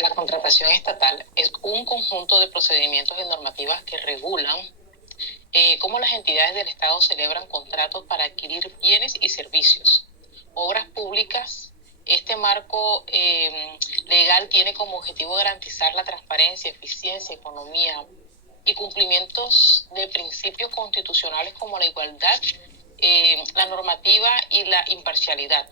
La contratación estatal es un conjunto de procedimientos y normativas que regulan cómo las entidades del Estado celebran contratos para adquirir bienes y servicios, obras públicas. Este marco legal tiene como objetivo garantizar la transparencia, eficiencia, economía y cumplimientos de principios constitucionales como la igualdad, la normativa y la imparcialidad.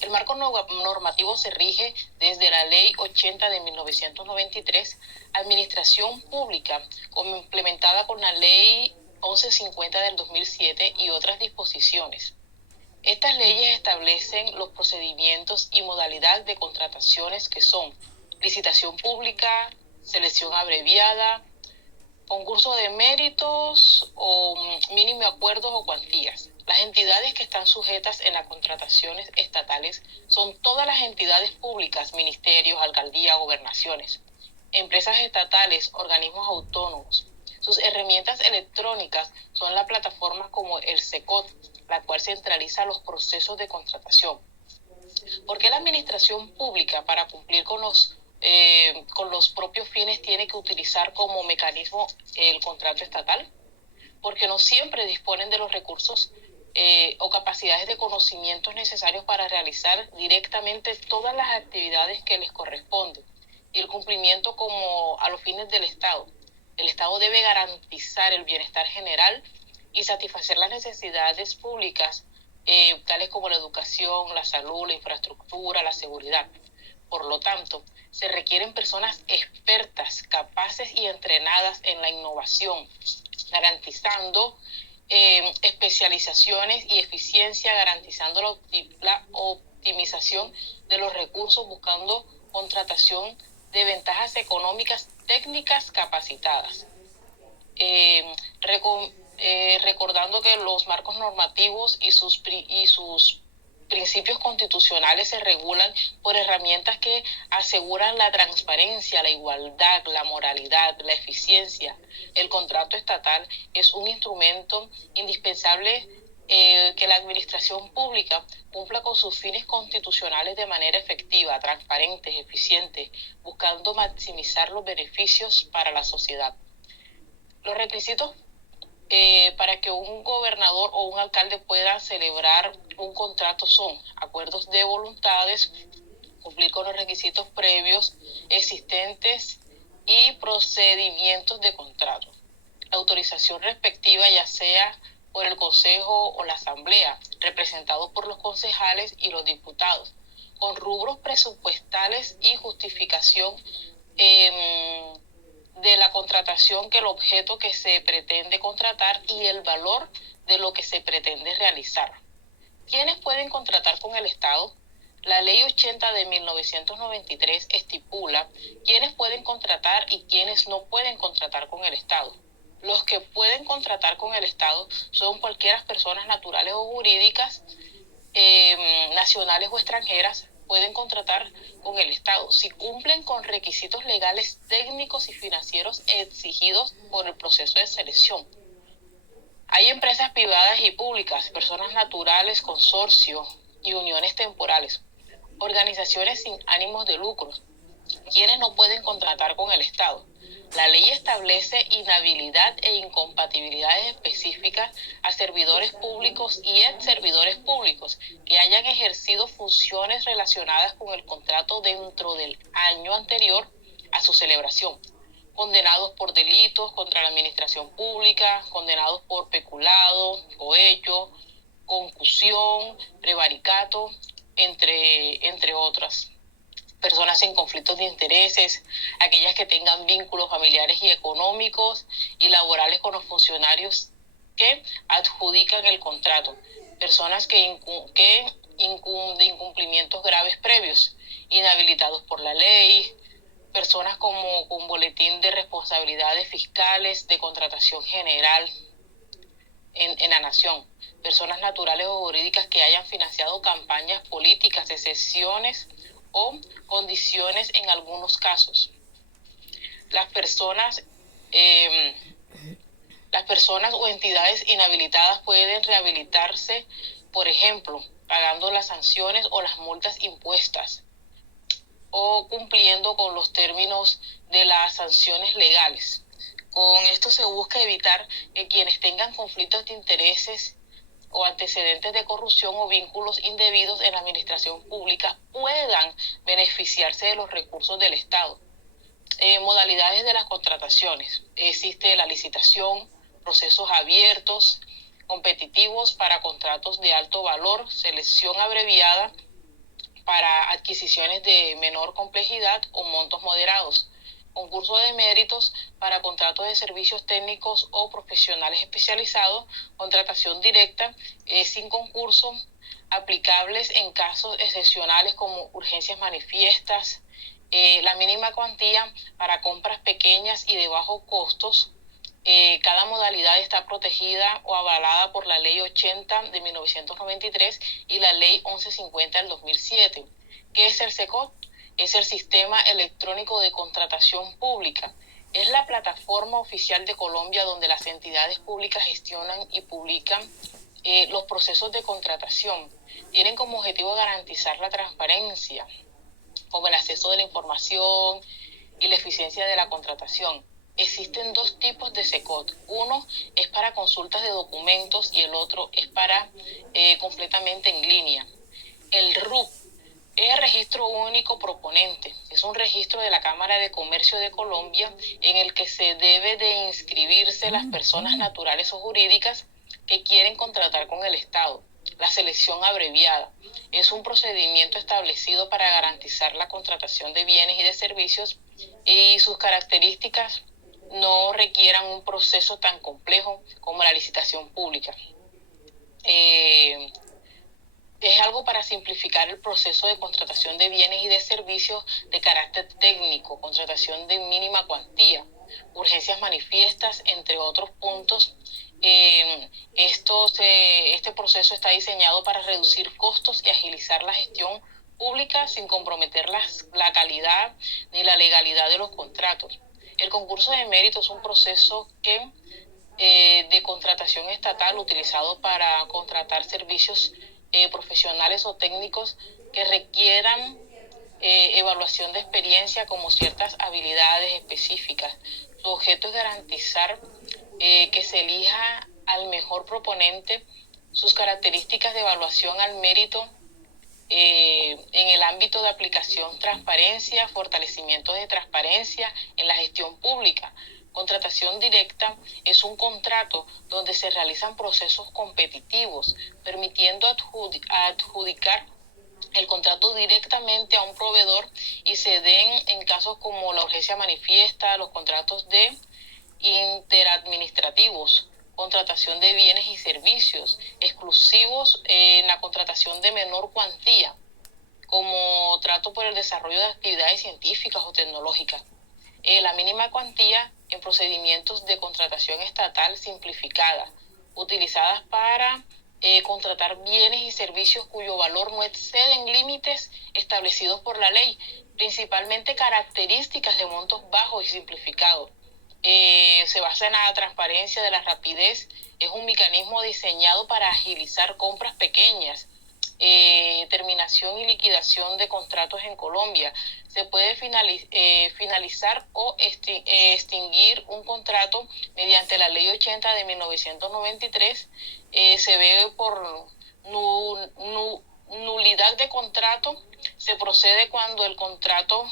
El marco normativo se rige desde la Ley 80 de 1993, Administración Pública, complementada con la Ley 1150 del 2007 y otras disposiciones. Estas leyes establecen los procedimientos y modalidades de contrataciones que son licitación pública, selección abreviada, concurso de méritos o mínimo acuerdos o cuantías. Las entidades que están sujetas en las contrataciones estatales son todas las entidades públicas, ministerios, alcaldías, gobernaciones, empresas estatales, organismos autónomos. Sus herramientas electrónicas son las plataformas como el SECOT, la cual centraliza los procesos de contratación. ¿Por qué la administración pública, para cumplir con los propios fines, tiene que utilizar como mecanismo el contrato estatal? Porque no siempre disponen de los recursos o capacidades de conocimientos necesarios para realizar directamente todas las actividades que les corresponden y el cumplimiento como a los fines del Estado. El Estado debe garantizar el bienestar general y satisfacer las necesidades públicas, tales como la educación, la salud, la infraestructura, la seguridad. Por lo tanto, se requieren personas expertas, capaces y entrenadas en la innovación, garantizando especializaciones y eficiencia, garantizando la optimización de los recursos, buscando contratación de ventajas económicas técnicas capacitadas. Recordando que los marcos normativos y sus principios constitucionales se regulan por herramientas que aseguran la transparencia, la igualdad, la moralidad, la eficiencia. El contrato estatal es un instrumento indispensable que la administración pública cumpla con sus fines constitucionales de manera efectiva, transparente, eficiente, buscando maximizar los beneficios para la sociedad. Los requisitos para que un gobernador o un alcalde pueda celebrar un contrato son acuerdos de voluntades, cumplir con los requisitos previos existentes y procedimientos de contrato. La autorización respectiva, ya sea por el Consejo o la Asamblea, representados por los concejales y los diputados, con rubros presupuestales y justificación de la contratación, que el objeto que se pretende contratar y el valor de lo que se pretende realizar. ¿Quiénes pueden contratar con el Estado? La Ley 80 de 1993 estipula quiénes pueden contratar y quiénes no pueden contratar con el Estado. Los que pueden contratar con el Estado son cualquiera personas naturales o jurídicas, nacionales o extranjeras, pueden contratar con el Estado si cumplen con requisitos legales, técnicos y financieros exigidos por el proceso de selección. Hay empresas privadas y públicas, personas naturales, consorcios y uniones temporales, organizaciones sin ánimos de lucro, quienes no pueden contratar con el Estado. La ley establece inhabilidad e incompatibilidades específicas a servidores públicos y ex servidores públicos que hayan ejercido funciones relacionadas con el contrato dentro del año anterior a su celebración, condenados por delitos contra la administración pública, condenados por peculado, cohecho, concusión, prevaricato, entre otras. Personas sin conflictos de intereses, aquellas que tengan vínculos familiares y económicos y laborales con los funcionarios que adjudican el contrato, personas de incumplimientos graves previos, inhabilitados por la ley, personas con boletín de responsabilidades fiscales de contratación general en la nación, personas naturales o jurídicas que hayan financiado campañas políticas, excepciones o condiciones en algunos casos. Las personas o entidades inhabilitadas pueden rehabilitarse, por ejemplo, pagando las sanciones o las multas impuestas, o o cumpliendo con los términos de las sanciones legales. Con esto se busca evitar que quienes tengan conflictos de intereses o antecedentes de corrupción o vínculos indebidos en la administración pública puedan beneficiarse de los recursos del Estado. Modalidades de las contrataciones. Existe la licitación, procesos abiertos, competitivos para contratos de alto valor, selección abreviada para adquisiciones de menor complejidad o montos moderados, concurso de méritos para contratos de servicios técnicos o profesionales especializados, contratación directa sin concurso, aplicables en casos excepcionales como urgencias manifiestas, la mínima cuantía para compras pequeñas y de bajos costos. Cada modalidad está protegida o avalada por la Ley 80 de 1993 y la Ley 1150 del 2007. ¿Qué es el SECOT? Es el Sistema Electrónico de Contratación Pública. Es la plataforma oficial de Colombia donde las entidades públicas gestionan y publican los procesos de contratación. Tienen como objetivo garantizar la transparencia, como el acceso de la información y la eficiencia de la contratación. Existen dos tipos de SECOT. Uno es para consultas de documentos y el otro es para completamente en línea. El RUP es el Registro Único Proponente. Es un registro de la Cámara de Comercio de Colombia en el que se debe de inscribirse las personas naturales o jurídicas que quieren contratar con el Estado. La selección abreviada es un procedimiento establecido para garantizar la contratación de bienes y de servicios y sus características no requieran un proceso tan complejo como la licitación pública. Es algo para simplificar el proceso de contratación de bienes y de servicios de carácter técnico, contratación de mínima cuantía, urgencias manifiestas, entre otros puntos. Este proceso está diseñado para reducir costos y agilizar la gestión pública sin comprometer la calidad ni la legalidad de los contratos. El concurso de mérito es un proceso de contratación estatal utilizado para contratar servicios profesionales o técnicos que requieran evaluación de experiencia como ciertas habilidades específicas. Su objeto es garantizar que se elija al mejor proponente, sus características de evaluación al mérito en el ámbito de aplicación, transparencia, fortalecimiento de transparencia en la gestión pública. Contratación directa es un contrato donde se realizan procesos competitivos, permitiendo adjudicar el contrato directamente a un proveedor y se den en casos como la urgencia manifiesta, los contratos de interadministrativos, contratación de bienes y servicios exclusivos en la contratación de menor cuantía, como trato por el desarrollo de actividades científicas o tecnológicas. La mínima cuantía en procedimientos de contratación estatal simplificada, utilizadas para contratar bienes y servicios cuyo valor no exceden límites establecidos por la ley, principalmente características de montos bajos y simplificados. Se basa en la transparencia de la rapidez, es un mecanismo diseñado para agilizar compras pequeñas, terminación y liquidación de contratos en Colombia. Se puede finalizar o extinguir un contrato mediante la Ley 80 de 1993. Se ve por nulidad de contrato. Se procede cuando el contrato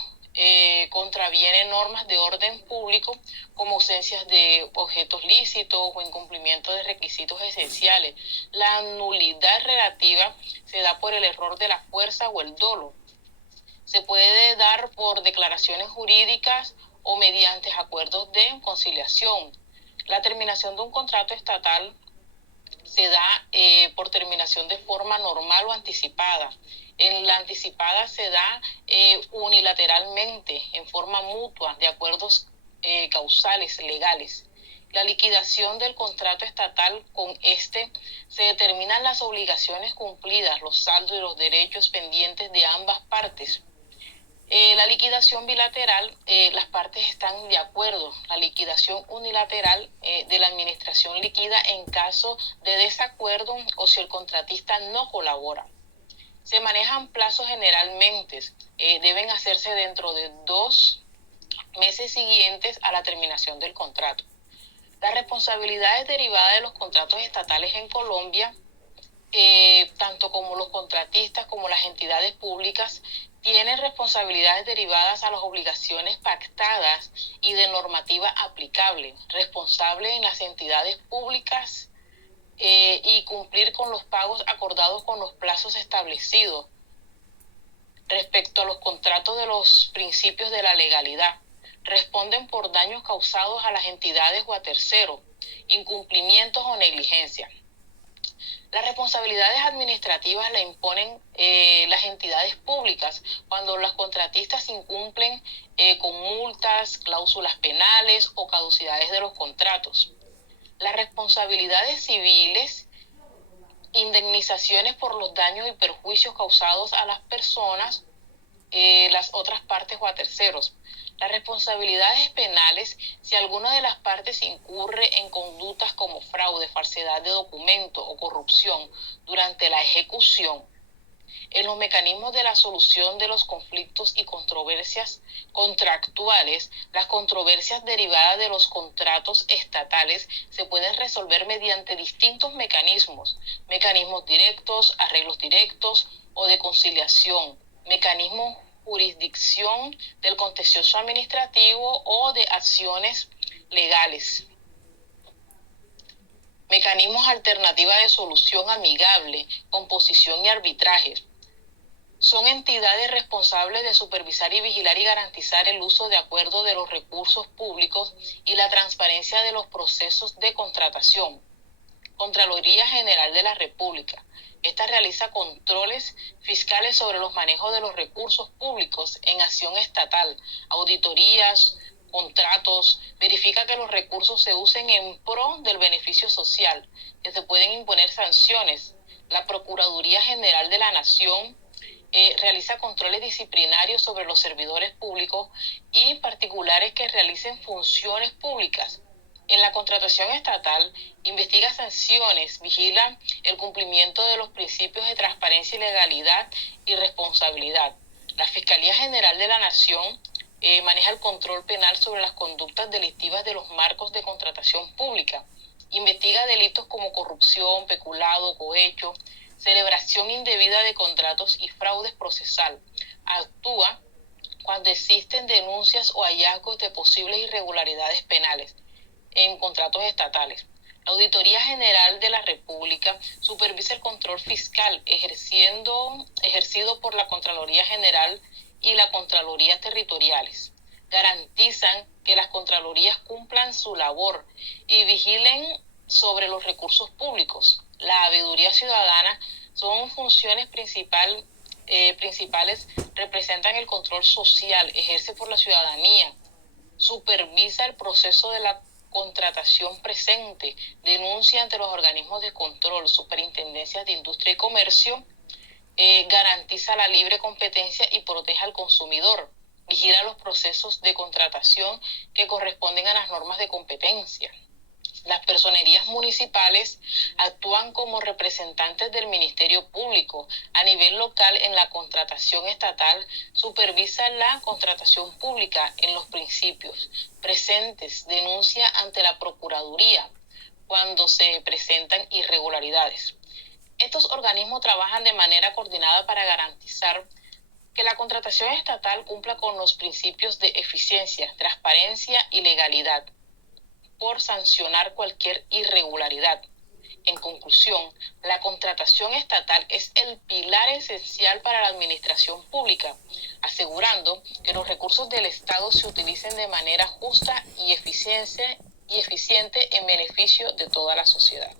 contraviene normas de orden público como ausencias de objetos lícitos o incumplimiento de requisitos esenciales. La nulidad relativa se da por el error de la fuerza o el dolo. Se puede dar por declaraciones jurídicas o mediante acuerdos de conciliación. La terminación de un contrato estatal se da por terminación de forma normal o anticipada. En la anticipada se da unilateralmente, en forma mutua, de acuerdos causales legales. La liquidación del contrato estatal con se determinan las obligaciones cumplidas, los saldos y los derechos pendientes de ambas partes. La liquidación bilateral, las partes están de acuerdo. La liquidación unilateral de la administración liquida en caso de desacuerdo o si el contratista no colabora. Se manejan plazos generalmente, deben hacerse dentro de 2 meses siguientes a la terminación del contrato. Las responsabilidades derivadas de los contratos estatales en Colombia, tanto como los contratistas como las entidades públicas, tienen responsabilidades derivadas a las obligaciones pactadas y de normativa aplicable, responsable en las entidades públicas y cumplir con los pagos acordados con los plazos establecidos respecto a los contratos de los principios de la legalidad. Responden por daños causados a las entidades o a terceros, incumplimientos o negligencia. Las responsabilidades administrativas la imponen las entidades públicas cuando las contratistas incumplen con multas, cláusulas penales o caducidades de los contratos. Las responsabilidades civiles, indemnizaciones por los daños y perjuicios causados a las personas, las otras partes o a terceros. Las responsabilidades penales, si alguna de las partes incurre en conductas como fraude, falsedad de documento o corrupción durante la ejecución. En los mecanismos de la solución de los conflictos y controversias contractuales, las controversias derivadas de los contratos estatales se pueden resolver mediante distintos mecanismos directos, arreglos directos o de conciliación, mecanismos jurisdicción del contencioso administrativo o de acciones legales. Mecanismos alternativos de solución amigable, composición y arbitraje. Son entidades responsables de supervisar y vigilar y garantizar el uso de acuerdo de los recursos públicos y la transparencia de los procesos de contratación. Contraloría General de la República. Esta realiza controles fiscales sobre los manejos de los recursos públicos en acción estatal, auditorías, contratos, verifica que los recursos se usen en pro del beneficio social, que se pueden imponer sanciones. La Procuraduría General de la Nación realiza controles disciplinarios sobre los servidores públicos y particulares que realicen funciones públicas. En la contratación estatal, investiga sanciones, vigila el cumplimiento de los principios de transparencia y legalidad y responsabilidad. La Fiscalía General de la Nación maneja el control penal sobre las conductas delictivas de los marcos de contratación pública. Investiga delitos como corrupción, peculado, cohecho, celebración indebida de contratos y fraude procesal. Actúa cuando existen denuncias o hallazgos de posibles irregularidades penales en contratos estatales. La Auditoría General de la República supervisa el control fiscal ejercido por la Contraloría General y la Contraloría Territoriales. Garantizan que las Contralorías cumplan su labor y vigilen sobre los recursos públicos. La habeduría ciudadana son funciones principales, representan el control social, ejerce por la ciudadanía, supervisa el proceso de la contratación presente, denuncia ante los organismos de control, superintendencias de industria y comercio, garantiza la libre competencia y protege al consumidor, vigila los procesos de contratación que corresponden a las normas de competencia. Las personerías municipales actúan como representantes del Ministerio Público. A nivel local, en la contratación estatal, supervisan la contratación pública en los principios presentes, denuncia ante la Procuraduría cuando se presentan irregularidades. Estos organismos trabajan de manera coordinada para garantizar que la contratación estatal cumpla con los principios de eficiencia, transparencia y legalidad, por sancionar cualquier irregularidad. En conclusión, la contratación estatal es el pilar esencial para la administración pública, asegurando que los recursos del Estado se utilicen de manera justa y eficiente en beneficio de toda la sociedad.